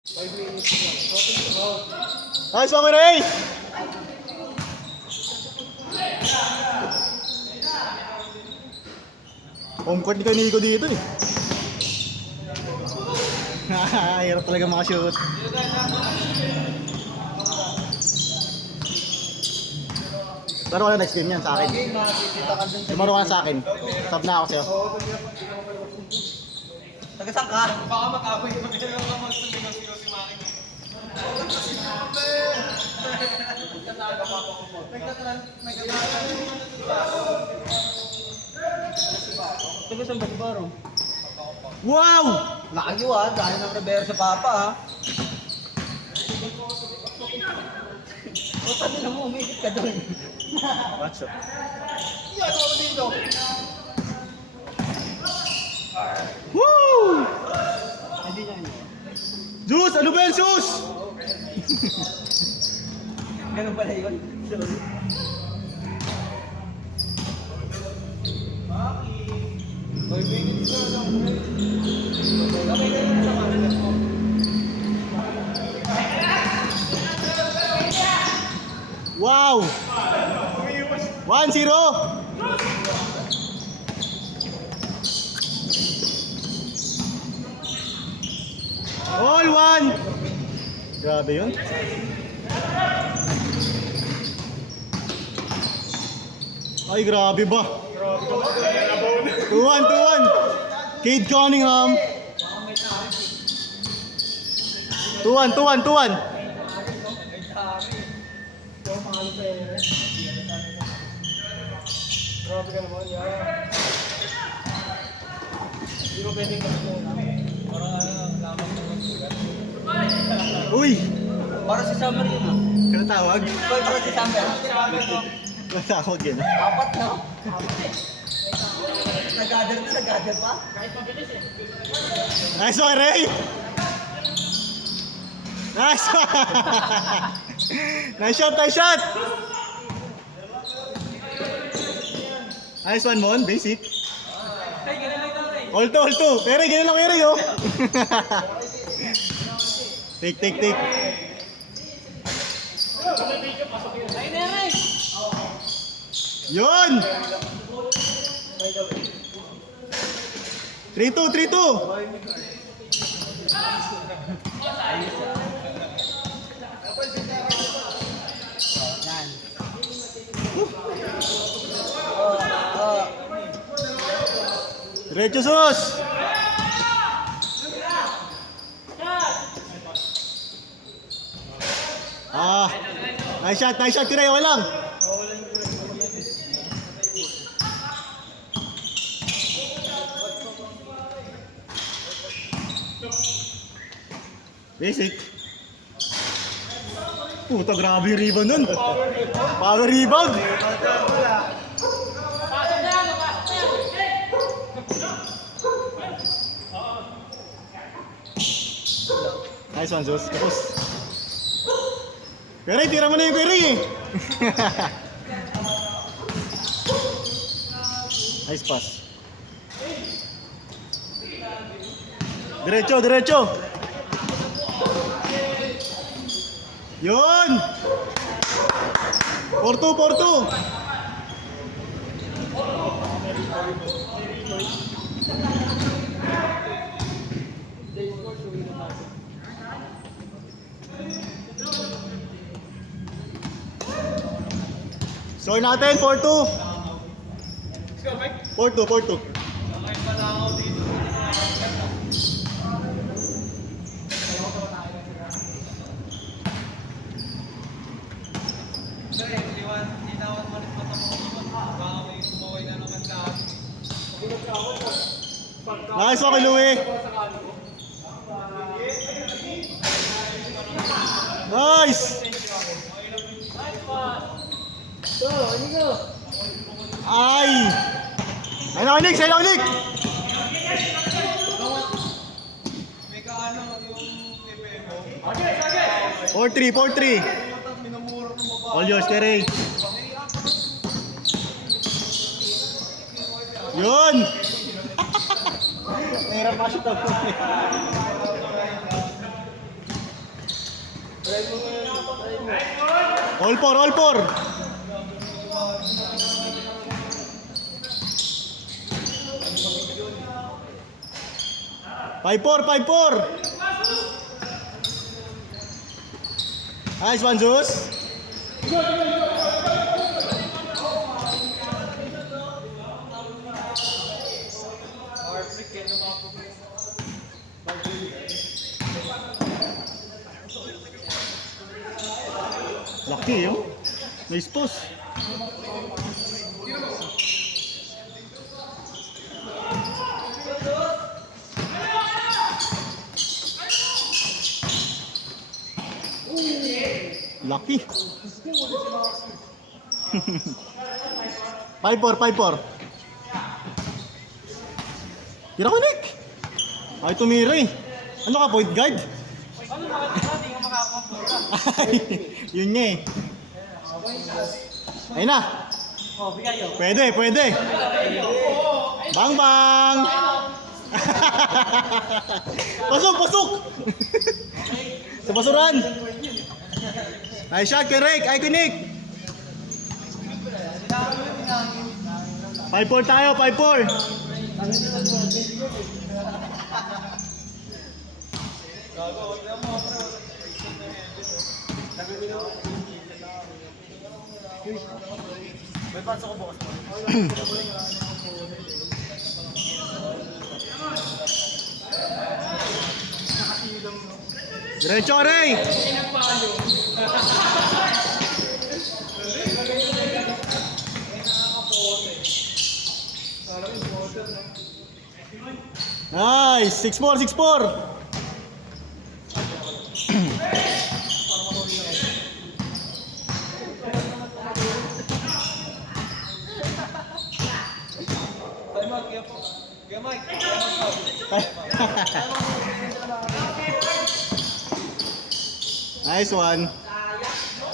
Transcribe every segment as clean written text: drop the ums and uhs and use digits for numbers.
5 minutes lang. Nice one, Ray! Home court ni Kanigo dito eh. Hirap talaga makashoot. Laro ka na next game yan sa akin. Lumaro ka na sa akin. Sub na ako sa'yo. Taga-saan ka? Baka mag-away naman yan lang magsumigaw-sigaw si Maki. Taga-saan ba si Baro? Wow! Lakayo dahil ng Rivera sa Papa O sabi na mo, umikit ka doon. What's up? Woo! Hindi niya yun. Zeus! Ano ba yan, Zeus? Ganun pala yun. Sorry. Wow! 1-0! All one! Grabe yun. Ay, grabe ba? 2-1, 2-1. Cade Cunningham. 2-1, 2-1, 2-1. Grabe ka naman, yan. Hindi mo pwedeng para lamang mo magsugat. Uy! Para si Summer yun Kano tawag? Para si Summer. Kano tawag yun? Apat na. Nag-gather pa? Nice one, Ray! Nice one! Nice shot, nice shot! Nice one, Mon. Basic. All two. Pero ganyan lang kayo rin, oh. Take. Yun! 3-2. Diretso, Sus! Nice shot, Kiray, okay lang. Basic. Puta, grabe yung rebound nun. Power rebound. Nice one, Zeus. Tapos. Query, tira mo na yung query eh. Nice pass. Diretso. Yun! 4-2. Score natin, 4-2. 4-2. Nice one, Louie. Nice. Ay! Ayun ako, Nick! May kaano yung TPM. 4-3. All yours, Kerry. Yun! Mahirap pa siya. Try mo ngayon. Try mo. All four, all four. Five four, 5-4. Nice one, Zeus. Heartbreak yan ang mga pulis. Laki yun. Nice post. Laki. 5-4, 5-4. Tira ko, Nick. Ay, tumira eh. Ano ka, point guard? Ano makakita? Hindi ka makakapunta. Ay, yun nga eh. Ayun na. Oh, bigay yun. Pwede, pwede. Bang, bang. Pasok, pasok. Sa basuran. Ay, shot kay Rick. Ay, kay Nick. 5-4 tayo, 5-4. May pasok ko bukas mo. Diretso, Ray. Nice. 6-4, 6-4. Kaya Mike. Nice one.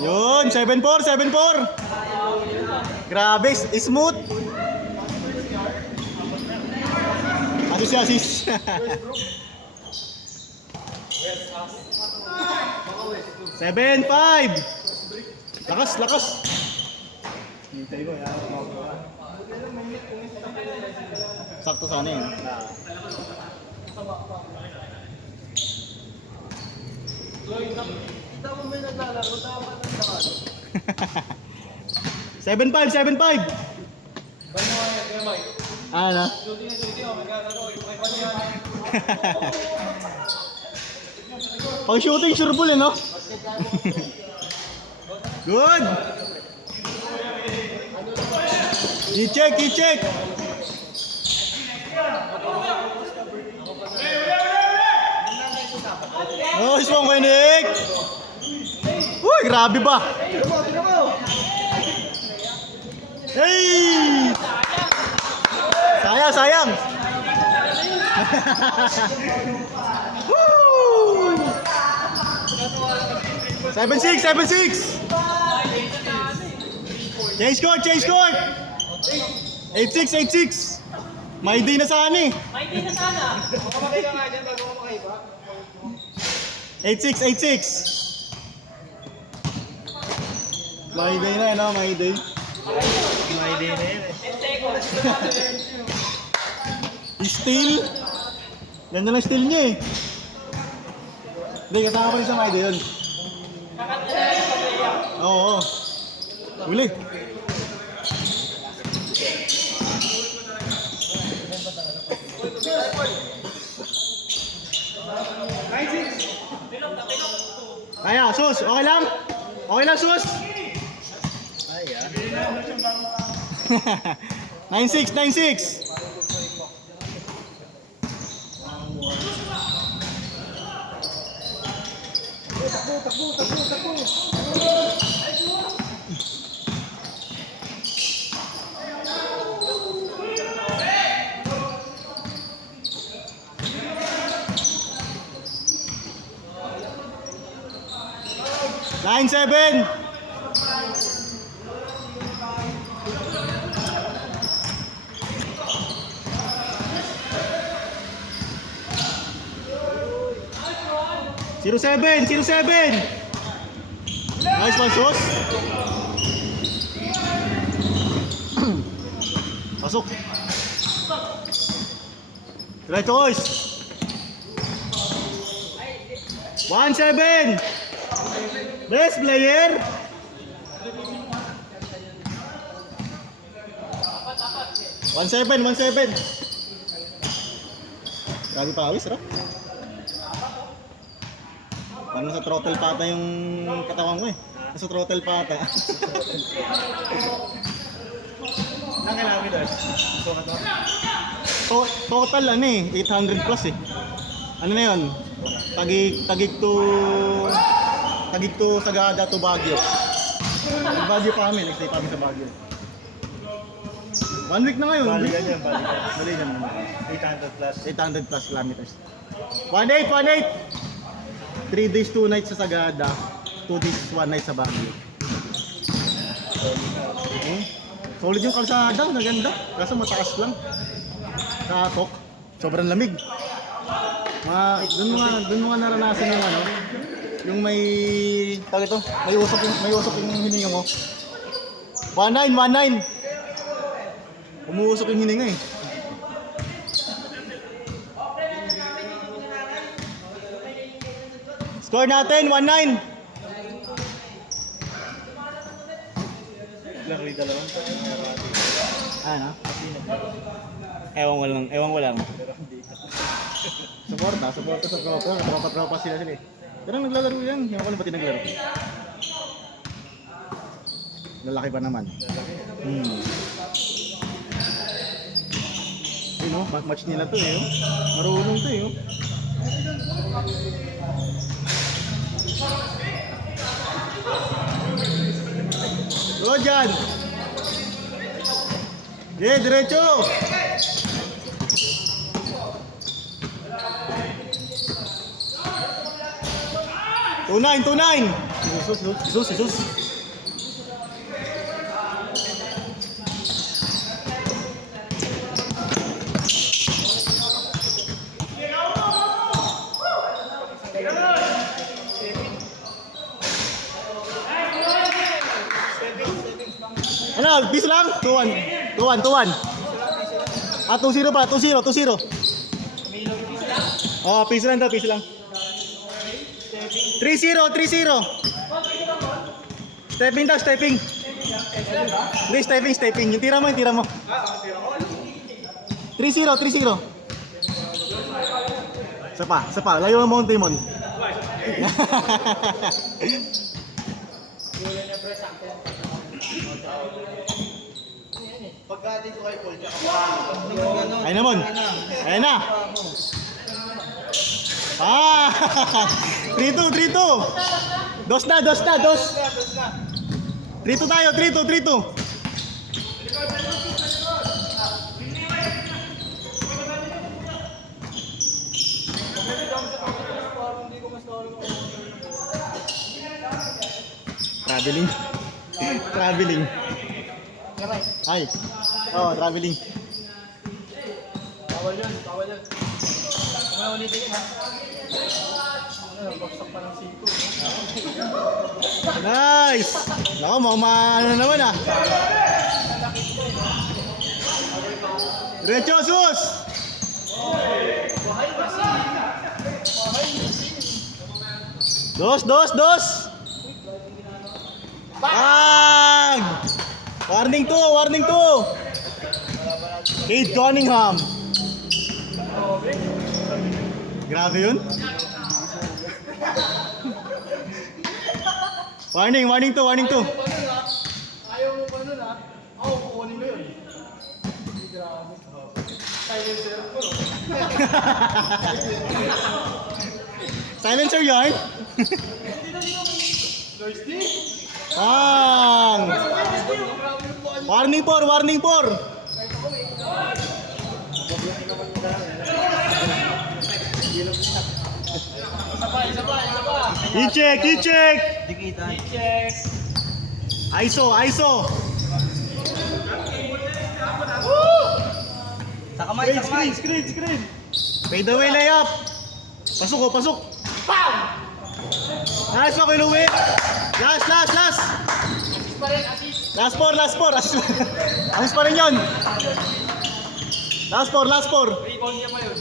Yun, 7-4, 7-4. Grabe, smooth. Assist. 7-5. Lakas, lakas. Hintay ko, yan. Sakto sana yun. Kita mo may naglalaro, dapat ang saan. 7-5, 7-5. Ba't mo kaya, Kaya Mike? Ano? Shooting, oh my God, ano, yung kay Panyan. Pang shooting, sure ball eh, no? Good! I-check, i-check! Oh, ismong kay Nick! Uy, grabe ba? Hey! Sayang, sayang! Woo! 7-6, 7-6! Change court, change court! 8-6, 8-6! May day na sana eh. May di na sana. Makamakay ka nga dyan bago mamakay ba? 8-6, 8-6! May day na yan, may day. May di na yun Steal? Ganda ng steal niya eh. Hindi, kasama pa rin sa may day yun. Oo, oo. Uli. Kaya, sus, okay lang? Okay lang, sus? Ay, 9-6, 9-6. Line 7. Zero 7. Nice one, Sus. Pasok. Right choice. 1-7. Best player. One seven. Grabe pawis, Rock. Parang nasa throttle pata yung katawan ko eh. Nasa throttle pata. Nang kilometers? So, ka to? Total ano eh, 800 plus eh. Ano na yun? Tagig to Sagada to Baguio. Baguio pa kami, next day pa kami sa Baguio. 1 week na ngayon. Balikan yan, balikan. Balikan naman. 800 plus. 800 plus kilometers. 1-8. 3 days, 2 nights sa Sagada. 2 days, 1 night sa Baguio. Solid yung kalsada, maganda. Kaso mataas lang. Katok. Sobrang lamig. Doon mo nga naranasan yung ano, yung may tawag ito, may usok yung hininga mo. 19. Umuusok yung hininga eh. Score natin 1-9. Laki dalawang Ano? Ewan ko lang. Suporta sa tropa sila eh. Pero naglalaro yan, hindi ko alam pati naglaro. Lalaki pa naman. Ayun oh, match nila to eh. Marunong to eh. Go dyan! Okay, diretso! Tunay! Jesus! Ano, piso lang? 2-1. Ah, 2-0 pa, 2-0. Oh, piso lang. 3-0. Stepping. Hindi, stepping. Yung tira mo. 3-0. Isa pa. Layo mo ang Timon. Pagka dito kay Paul, Ayun naman. Ayun na. 3-2. Dos na. 3-2 tayo. 3-2. Traveling. Ay. Oh, traveling. bawal yan. Kung ulitin ha. Bagsak pa ng 5. Nice! Nako, ano naman ah. Diretso, sus! Dos! Bang! Warning 2! Kate Cunningham. Grabe yun. Warning 2. Ayaw mo pa nun ha? Ako, kukunin mo yun. Grabe. Silencer ko. Silencer yarn. Thirsty? Bang! Warning 4. Isa pa. I-check! Dikita. ISO! Sa kamay. Screen! Fade away layup! Pasok! Nice pa kay Louie. Last. Assist pa rin, assist. Last four. Assist pa rin yun. Last four. Rebound niya pa yun.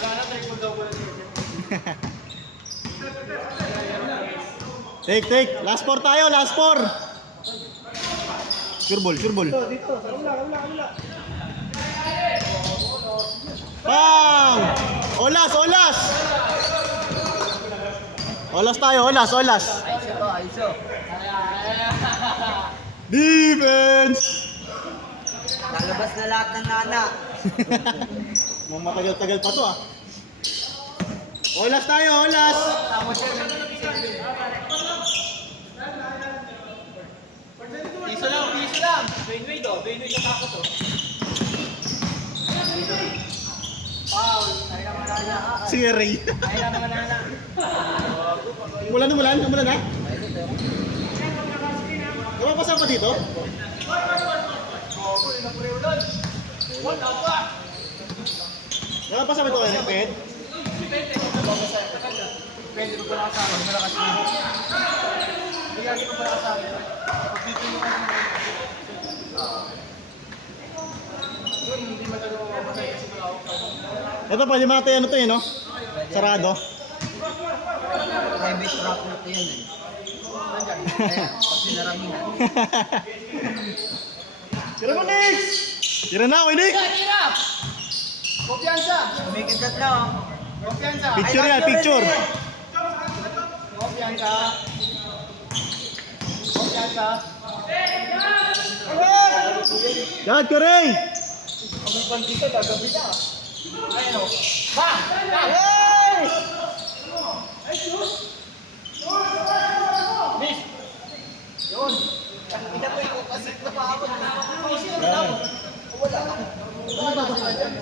Wala na, triple double. Take. Last four tayo, last four. Sure ball. Dito, kabila. Bang! Olas! Olas tayo. Aiso. Defense! Lalabas na lahat ng nana. Matagal-tagal pa to ah. Olas tayo. Tama siya. Piso lang. Benway sa tako to. Foul. Ay naman nana. Sige, Ray. Ay naman nana. Umulan na? Napapasa pa dito? Wala pa. Napapasa pa ito kay Ped? Pwede ko pala kasama. Malakas mo. Hindi ko pala kasama. Pag dito mo yun, hindi matalo mamatay kasi malakas. Ito pa, di matay ano to no? Sarado. Heavy trap na ito yan eh. Nandiyan. Pag sinaramihan. Tira mo, Nick! Tira na, Nick! Tira! Kumpiyansa! Kumikit ka lang. Kumpiyansa! Picture yan, picture! Kumpiyansa! Yan, Kuray! Pag dito, gagabi na. Ayun o. Bang! Miss! Yun! Kita ko yung kasit na paabot. Wala ka dyan.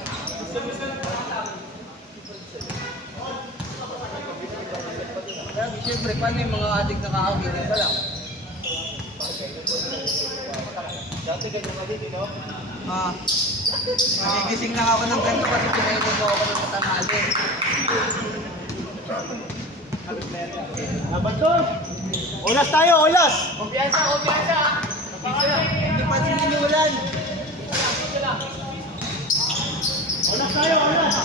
Siyempre, paano yung mga adik nakakagitin ka lang? Dati ganyan ka din, no? Nagigising lang ako ng ganito kasi pinahito mo ako ng tanghali. Laban to! Olas tayo, olas! Kumpiyansa! Hindi pa sinimulan. Olas tayo, olas!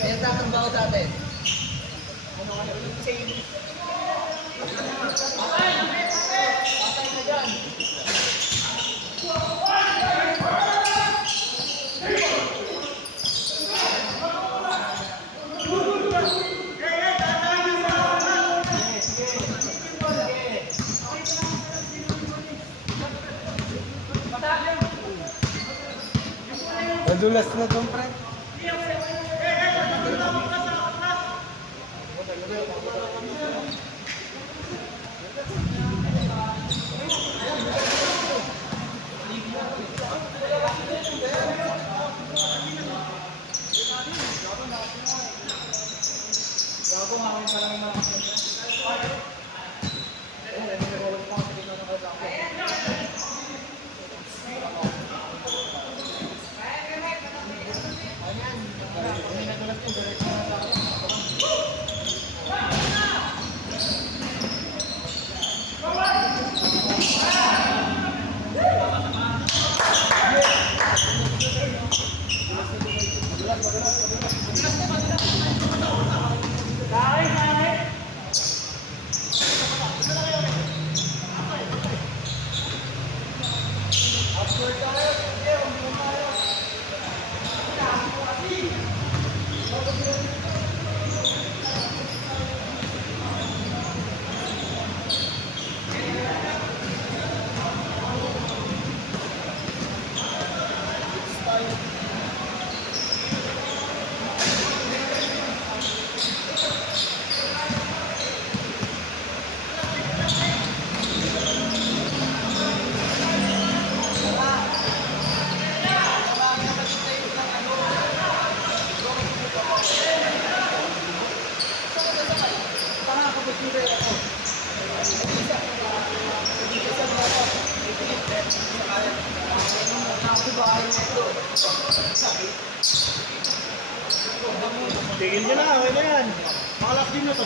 Ayan takot ba ako sa atin? Nadulas na doon, pre. Tigil nyo na, okay na yan. Makalap din na to.